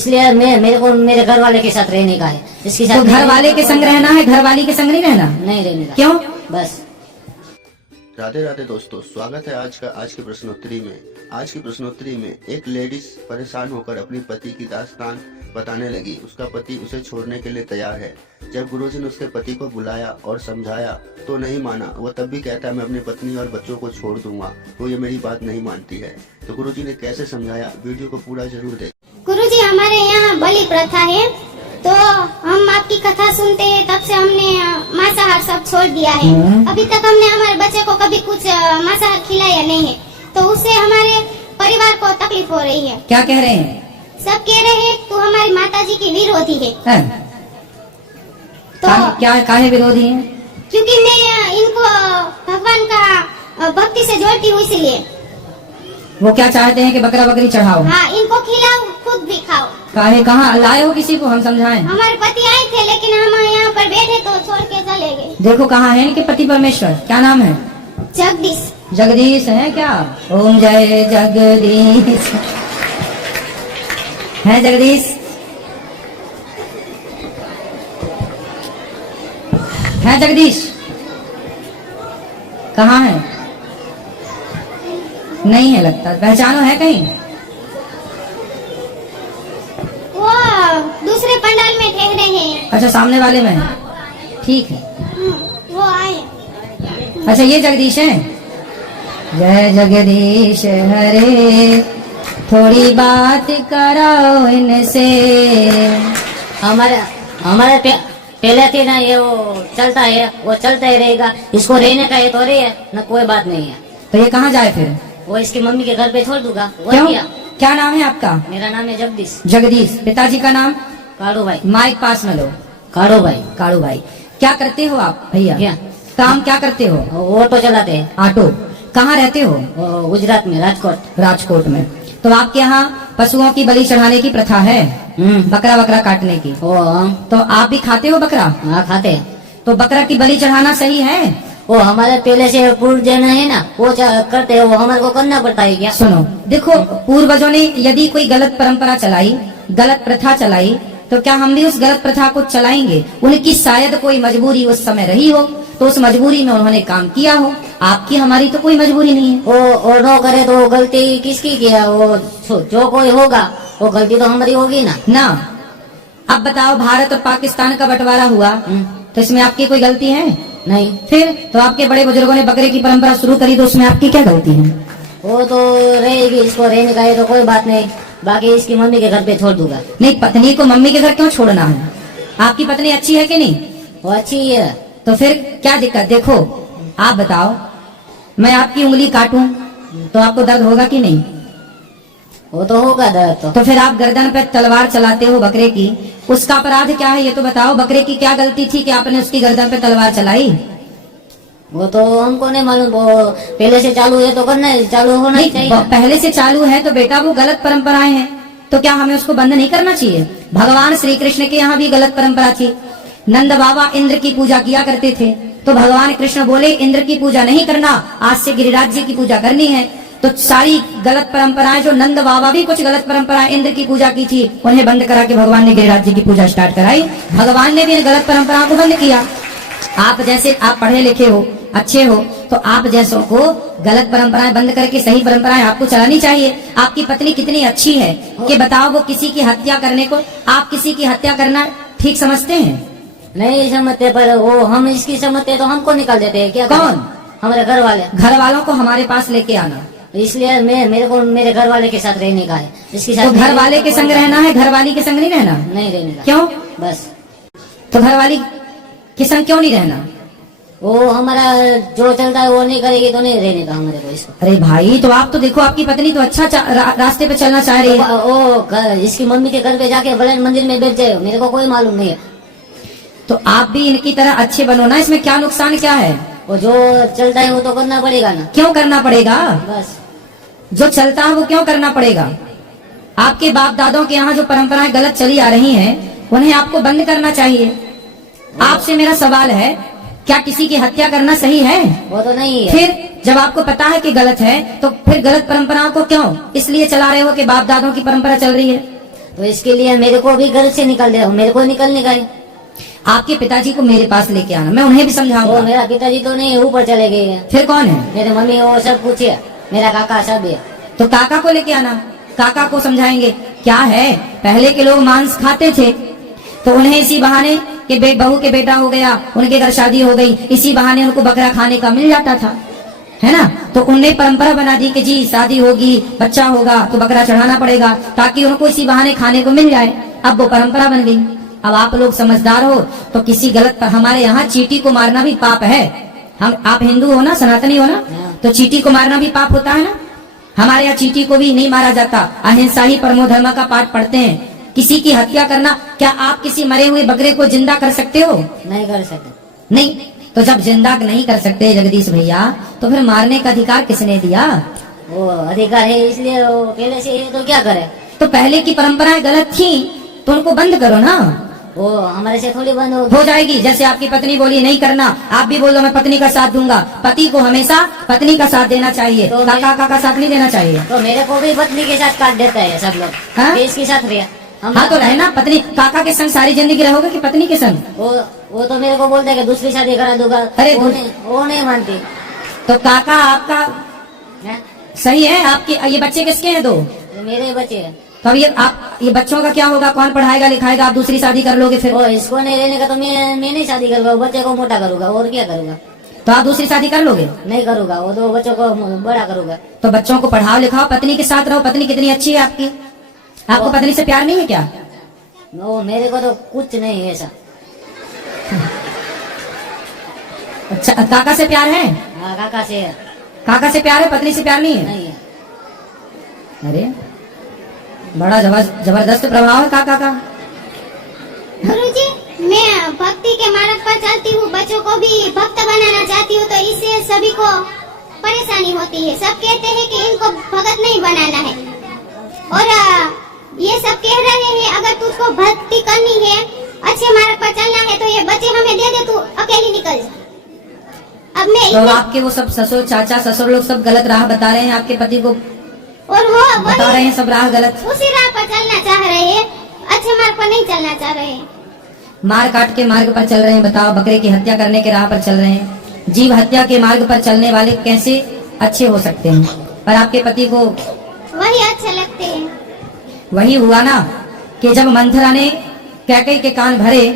इसलिए मेरे को मेरे घर वाले के साथ रहने का है। इसके साथ तो घर वाले के संग रहना है, घर वाली के संग नहीं रहना? नहीं रहने का। क्यों? बस। राधे राधे दोस्तों, स्वागत है आज की प्रश्नोत्तरी में। आज की प्रश्नोत्तरी में एक लेडीज परेशान होकर अपनी पति की दास्तान बताने लगी। उसका पति उसे छोड़ने के लिए तैयार है। जब गुरुजी ने उसके पति को बुलाया और समझाया तो नहीं माना। वो तब भी कहता है मैं अपनी पत्नी और बच्चों को छोड़ दूंगा, तो ये मेरी बात नहीं मानती है। तो गुरुजी ने कैसे समझाया, वीडियो को पूरा जरूर देखें। गुरुजी, हमारे यहाँ बलि प्रथा है, तो हम आपकी कथा सुनते हैं, तब से हमने मांसाहार सब छोड़ दिया है। अभी तक हमने हमारे बच्चे को कभी कुछ मांसाहार खिलाया नहीं है, तो उससे हमारे परिवार को तकलीफ हो रही है। क्या कह रहे हैं? सब कह रहे हैं तू हमारी माताजी की विरोधी है। तो क्या काहे विरोधी है? क्योंकि मैं इनको भगवान का भक्ति से जोड़ती हूँ, इसीलिए। वो क्या चाहते हैं कि बकरा बकरी चढ़ाओ? हाँ, इनको खिलाओ, खुद भी खाओ। काहे, कहाँ लाए हो किसी को? हम समझाएं। हमारे पति आए थे, लेकिन हम यहाँ पर बैठे तो छोड़ के चले गए। देखो कहाँ है इनके पति परमेश्वर, क्या नाम है? जगदीश। जगदीश है क्या? ओम जय जगदीश। है जगदीश? है जगदीश? कहाँ है? नहीं है लगता, पहचानो है कहीं? वो दूसरे पंडाल में ठहरे हैं। अच्छा, सामने वाले में है, ठीक है। वो आए। अच्छा, ये जगदीश है। जय जगदीश हरे, थोड़ी बात कराओ इनसे। हमारे पहले थी ना, ये वो चलता है, वो चलता ही रहेगा। इसको रहने का ये तो रही है ना, कोई बात नहीं है। तो ये कहाँ जाए फिर? वो इसकी मम्मी के घर पे छोड़ दूंगा। वो क्यों? क्या? क्या नाम है आपका? मेरा नाम है जगदीश। जगदीश। पिताजी का नाम? काड़ू भाई। माइक पास में लो। काड़ू भाई। काड़ू भाई। क्या करते हो आप भैया? क्या काम क्या करते हो? ऑटो चलाते हैं। ऑटो। कहाँ रहते हो? गुजरात में, राजकोट। राजकोट में। तो आपके यहाँ पशुओं की बलि चढ़ाने की प्रथा है? बकरा बकरा काटने की। तो आप भी खाते हो बकरा? हाँ, खाते हैं। तो बकरा की बलि चढ़ाना सही है? वो हमारे पहले से पूर्वजन है ना, वो करते हैं, वो हमारे को करना पड़ता है क्या? सुनो, देखो, पूर्वजों ने यदि कोई गलत परंपरा चलाई, गलत प्रथा चलाई, तो क्या हम भी उस गलत प्रथा को चलाएंगे? उनकी शायद कोई मजबूरी उस समय रही हो, तो उस मजबूरी में उन्होंने काम किया हो। आपकी हमारी तो कोई मजबूरी नहीं है। वो नो करे तो गलती किसकी किया? वो जो कोई होगा वो गलती तो हमारी होगी ना। अब बताओ, भारत और पाकिस्तान का बंटवारा हुआ, तो इसमें आपकी कोई गलती है? नहीं। फिर तो आपके बड़े बुजुर्गों ने बकरे की परंपरा शुरू करी, तो उसमें आपकी क्या गलती है? वो तो रहेगी, इसको रहने का है तो कोई बात नहीं। बाकी इसकी मम्मी के घर पे छोड़ दूंगा। नहीं, पत्नी को मम्मी के घर क्यों छोड़ना है? आपकी पत्नी अच्छी है कि नहीं? वो अच्छी है। तो फिर क्या दिक्कत? देखो, आप बताओ, मैं आपकी उंगली काटूं तो आपको दर्द होगा कि नहीं? वो तो होगा दर्द। तो फिर आप गर्दन पे तलवार चलाते हो बकरे की, उसका अपराध क्या है ये तो बताओ। बकरे की क्या गलती थी कि आपने उसकी गर्दन पे तलवार चलाई? वो तो हमको नहीं मालूम, वो पहले से चालू है तो करना चालू होना ही चाहिए। पहले से चालू है तो बेटा वो गलत परंपराएं हैं, तो क्या हमें उसको बंद नहीं करना चाहिए? भगवान श्री कृष्ण के यहाँ भी गलत परंपरा थी। नंद बाबा इंद्र की पूजा किया करते थे, तो भगवान कृष्ण बोले इंद्र की पूजा नहीं करना, आज से गिरिराज जी की पूजा करनी है। तो सारी गलत परंपराएं, जो नंद बाबा भी कुछ गलत परंपराएं इंद्र की पूजा की थी, उन्हें बंद करा के भगवान ने गिरिराज जी की पूजा स्टार्ट कराई। भगवान ने भी इन गलत परंपराओं को बंद किया। आप जैसे, आप पढ़े लिखे हो, अच्छे हो, तो आप जैसों को गलत परंपराएं बंद करके सही परंपराएं आपको चलानी चाहिए। आपकी पत्नी कितनी अच्छी है कि बताओ, वो किसी की हत्या करने को, आप किसी की हत्या करना ठीक समझते हैं? नहीं समझते, पर वो हम इसकी समझते तो हमको निकाल देते हैं। क्या कौन? हमारे घर वाले। घर वालों को हमारे पास लेके आना। इसलिए मेरे को मेरे घर वाले के साथ रहने का है। इसके साथ तो घर वाले के संग रहना है, घर वाली के संग नहीं रहना? नहीं रहने का। क्यों? बस। तो घर वाली के संग क्यों नहीं रहना? वो हमारा जो चलता है वो नहीं करेगी तो नहीं रहने का हमारे को इसको। अरे भाई, तो आप तो देखो, आपकी पत्नी तो अच्छा रास्ते पे चलना चाह रही है। वो इसकी मम्मी के घर पे जाके बड़े मंदिर में बैठ जाए, मेरे को कोई मालूम नहीं है। तो आप भी इनकी तरह अच्छे बनो ना, इसमें क्या नुकसान क्या है? वो जो चलता है वो तो करना पड़ेगा ना। क्यों करना पड़ेगा? बस। जो चलता है वो क्यों करना पड़ेगा? आपके बाप दादों के यहाँ जो परंपराएं गलत चली आ रही हैं, उन्हें आपको बंद करना चाहिए। आपसे मेरा सवाल है, क्या किसी की हत्या करना सही है? वो तो नहीं है। फिर जब आपको पता है कि गलत है, तो फिर गलत परंपराओं को क्यों इसलिए चला रहे हो कि बाप दादों की परंपरा चल रही है? तो इसके लिए मेरे को भी घर से निकल दे, मेरे को निकलने का है। आपके पिताजी को मेरे पास लेके आना, मैं उन्हें भी वो समझाऊंगा। मेरा पिताजी तो नहीं, ऊपर चले गए हैं। फिर कौन है? मेरे मम्मी वो सब कुछ है, मेरा काका सब है। तो काका को लेके आना, काका को समझाएंगे। क्या है, पहले के लोग मांस खाते थे, तो उन्हें इसी बहाने कि बहू के बेटा हो गया, उनके घर शादी हो गई, इसी बहाने उनको बकरा खाने का मिल जाता था, है ना। तो उनने परंपरा बना दी कि जी शादी होगी, बच्चा होगा तो बकरा चढ़ाना पड़ेगा, ताकि उनको इसी बहाने खाने को मिल जाए। अब वो परंपरा बन गई। अब आप लोग समझदार हो तो किसी गलत पर, हमारे यहाँ चींटी को मारना भी पाप है। हम, आप हिंदू हो ना, सनातनी हो ना, तो चींटी को मारना भी पाप होता है ना। हमारे यहाँ चींटी को भी नहीं मारा जाता, अहिंसा ही परमो धर्म का पाठ पढ़ते हैं। किसी की हत्या करना, क्या आप किसी मरे हुए बकरे को जिंदा कर सकते हो? नहीं कर सकते। नहीं। तो जब जिंदा नहीं कर सकते जगदीश भैया, तो फिर मारने का अधिकार किसने दिया? वो अधिकार है इसलिए वो पहले से है, तो क्या करे। तो पहले की परंपराएं गलत थी, तो उनको बंद करो ना। वो हमारे से थोड़ी बंद हो जाएगी। जैसे आपकी पत्नी बोली नहीं करना, आप भी बोल दो मैं पत्नी का साथ दूंगा। पति को हमेशा पत्नी का साथ देना चाहिए, तो काका का साथ नहीं देना चाहिए। तो मेरे को भी पत्नी के साथ काट देता है सब लोग। हाँ? इसके साथ रहे हाँ तो रहना, पत्नी काका के संग सारी जिंदगी रहोगे कि पत्नी के संग? वो तो मेरे को बोलते है कि दूसरी शादी करा दूंगा। अरे वो नहीं मानती। तो काका आपका हैं? सही है। आपके ये बच्चे किसके हैं? दो। ये मेरे बच्चे हैं। तो अब ये बच्चों का क्या होगा? कौन पढ़ाएगा लिखाएगा? आप दूसरी शादी कर लोगे फिर? वो इसको नहीं रहने का तो मैं नहीं शादी करूंगा, बच्चे को मोटा करूंगा और क्या करूंगा। तो आप दूसरी शादी कर लोगे? नहीं करूंगा, वो दो बच्चों को बड़ा करूंगा। तो बच्चों को पढ़ाओ लिखाओ, पत्नी के साथ रहो। पत्नी कितनी अच्छी है आपकी। आपको पत्नी से प्यार नहीं है क्या? वो मेरे को तो कुछ नहीं है ऐसा। अच्छा, काका से प्यार है? हाँ, काका से है। काका से प्यार है, पत्नी से प्यार नहीं है? नहीं है। अरे बड़ा जबरदस्त प्रभाव है काका का। गुरुजी, मैं भक्ति के मार्ग पर चलती हूँ, बच्चों को भी भक्त बनाना चाहती हूँ, तो इससे सभी को परेशानी होती है। सब कहते हैं कि इनको भगत नहीं बनाना है, और ये सब कह रहे हैं अगर तुझको भक्ति करनी है, अच्छे मार्ग पर चलना है, तो ये बच्चे हमें दे दे, तू अकेली निकल जा। अब मैं तो आपके वो सब ससुर चाचा ससुर लोग सब गलत राह बता रहे हैं आपके पति को, और वो बता रहे हैं सब राह गलत। उसी राह पर चलना चाह रहे हैं, अच्छे मार्ग पर नहीं चलना चाह रहे हैं। मार काट के मार्ग पर चल रहे हैं। बताओ, बकरे की हत्या करने के राह पर चल रहे हैं। जीव हत्या के मार्ग पर चलने वाले कैसे अच्छे हो सकते हैं? पर आपके पति को वही अच्छे लगते हैं। वही हुआ ना कि जब मंथरा ने कैकेयी के कान भरे,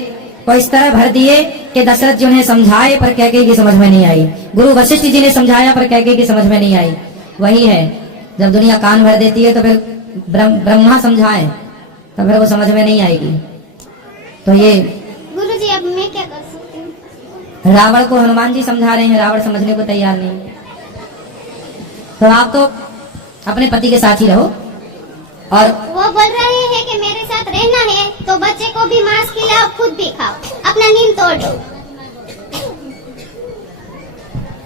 तो इस तरह भर दिए कि दशरथ जी उन्हें समझाए पर कैकेयी की समझ में नहीं आई। गुरु वशिष्ठ जी ने समझाया पर कैकेयी की समझ में नहीं आई। वही है, जब दुनिया कान भर देती है तो फिर ब्रह्मा समझाए तो फिर वो समझ में नहीं आएगी। तो ये गुरुजी, अब मैं क्या कर सकती हूँ? रावण को हनुमान जी समझा रहे हैं, रावण समझने को तैयार नहीं। तो आप तो अपने पति के साथ ही रहो। और वो बोल रहे हैं कि मेरे साथ रहना है तो बच्चे को भी मांस खिलाओ, खुद भी खाओ, अपना नींद तोड़ दो।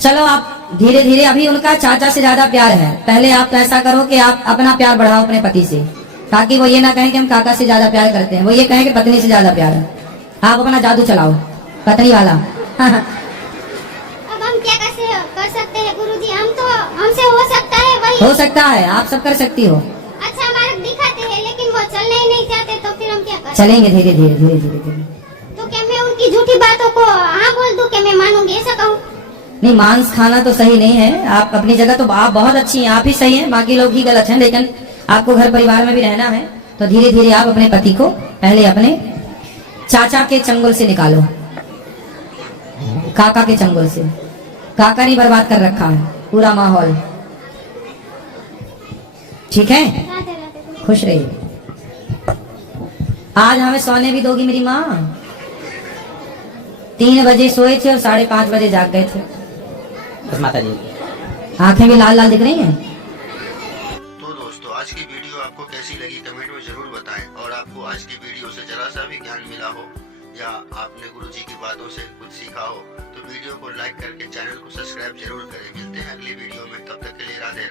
चलो आप धीरे धीरे, अभी उनका चाचा से ज्यादा प्यार है। पहले आप ऐसा करो कि आप अपना प्यार बढ़ाओ अपने पति से, ताकि वो ये ना कहें कि हम काका से ज्यादा प्यार करते हैं, वो ये कहें कि पत्नी से ज्यादा प्यार है। आप अपना जादू चलाओ पत्नी वाला। अब हम क्या कर सकते हैं गुरुजी? हम तो, हमसे हो सकता है वही। हो सकता है, आप सब कर सकती हो। अच्छा मार्ग दिखाते हैं, लेकिन वो चलने ही नहीं चाहते, तो फिर हम क्या करें? चलेंगे धीरे धीरे धीरे धीरे धीरे। तो क्या मैं उनकी झूठी बातों को हाँ बोल दूं कि मैं मानूंगी, ऐसा कहूँ? नहीं, मांस खाना तो सही नहीं है। आप अपनी जगह तो आप बहुत अच्छी हैं, आप ही सही हैं, बाकी लोग ही गलत हैं। लेकिन आपको घर परिवार में भी रहना है, तो धीरे धीरे आप अपने पति को पहले अपने चाचा के चंगुल से निकालो, काका के चंगुल से। काका ने बर्बाद कर रखा है पूरा माहौल। ठीक है, राधे राधे। खुश रहिए। आज हमें सोने भी दोगी मेरी माँ? 3 बजे सोए थे और 5:30 बजे जाग गए थे। बस माता जी, आंखें भी लाल लाल दिख रही हैं। तो दोस्तों, आज की वीडियो आपको कैसी लगी कमेंट में जरूर बताएं, और आपको आज की वीडियो से जरा सा भी ज्ञान मिला हो या आपने गुरुजी की बातों से कुछ सीखा हो, तो वीडियो को लाइक करके चैनल को सब्सक्राइब जरूर करें। मिलते हैं अगली वीडियो में, तब तक के लिए राधे।